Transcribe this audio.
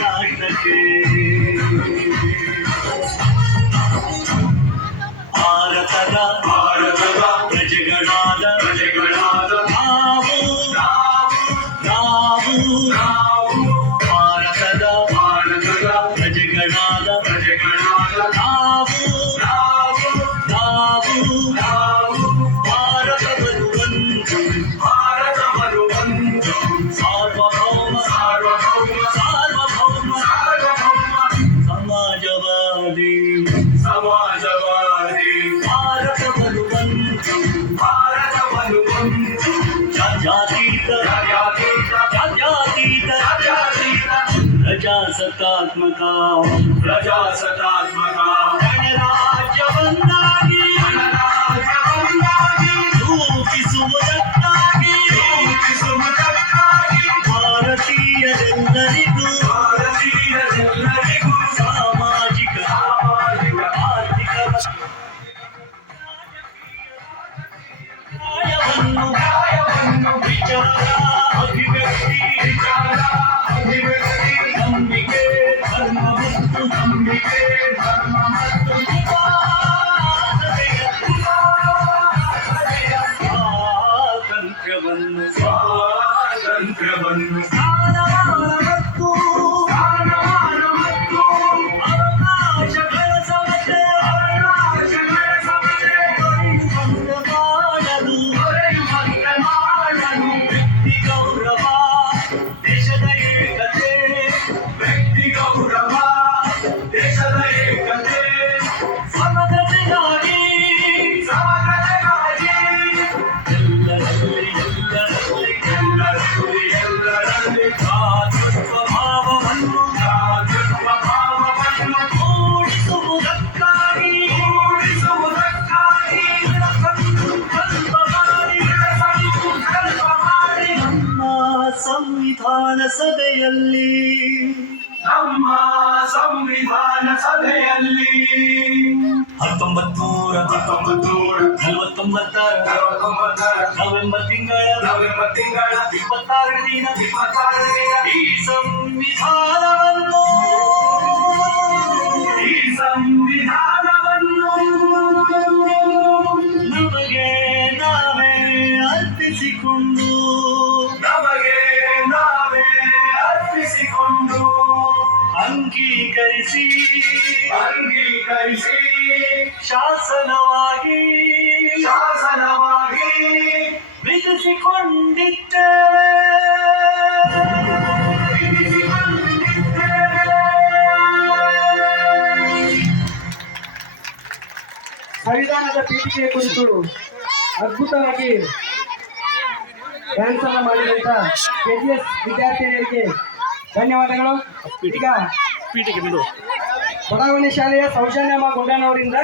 ರಾಷ್ಟ್ರಕ್ಕೆ ಭಾರತದ ಪ್ರಜೆಗಳಾದ ನಾವು ಭಾರತದ ಪ್ರಜೆಗಳಾದ ನಾವು ಭಾರತವನ್ನು ಒಂದು ಸಾರ್ವಭೌಮ ಸಮಾಜವಾದಿ ಭಾರತವನ್ನು ಒಂದು ಜಾತ್ಯತೀತ ಪ್ರಜಾಸತ್ತಾತ್ಮಕ ಗಣರಾಜ್ಯವನ್ನಾಗಿ ರೂಪಿಸುವುದಕ್ಕಾಗಿ ಭಾರತೀಯರೆಲ್ಲರಿಗೂ ಸಾಮಾಜಿಕ ಆರ್ಥಿಕ ನ್ಯಾಯವನ್ನು ವಿಚಾರ ಅಭಿವ್ಯಕ್ತಿ ನಂಬಿಕೆ ಧರ್ಮ ಮತ್ತು ಸ್ವಾತಂತ್ರ್ಯವನ್ನು ಸ್ಥಾನಮಾನ ಮತ್ತು ಅವಕಾಶಗಳ ಸಮತೆ ಮಾಡಲು ವ್ಯಕ್ತಿ ಗೌರವ ದೇಶದ ಏಕತೆ ಸಮಗ್ರತೆಗಾಗಿ ಎಲ್ಲರಲ್ಲಿ ಭ್ರಾತೃತ್ವ ಭಾವವನ್ನು ಮೂಡಿಸುವುದಕ್ಕಾಗಿ ನಮ್ಮ ಸಂವಿಧಾನ ಸಭೆಯಲ್ಲಿ 1949 ನವೆಂಬರ್ ತಿಂಗಳ 26 ದಿನ ಈ ಸಂವಿಧಾನವನ್ನು ನಮಗೆ ನಾವೇ ಅರ್ಪಿಸಿಕೊಂಡು ಅಂಗೀಕರಿಸಿ ಶಾಸನವಾಗಿ ವಿಧಿಸಿಕೊಂಡಿದ್ದೇವೆ. ಸಂವಿಧಾನದ ಪೀಠಿಕೆ ಕುರಿತು ಅದ್ಭುತವಾಗಿ ಡ್ಯಾನ್ಸ್ ಅನ್ನು ಮಾಡಿದಂತ KGS ವಿದ್ಯಾರ್ಥಿನಿಯರಿಗೆ ಧನ್ಯವಾದಗಳು. ಈಗ ಬಡಾವಣೆ ಶಾಲೆಯ ಸೌಜನ್ಯಮ್ಮ ಗುಂಡನವರಿಂದ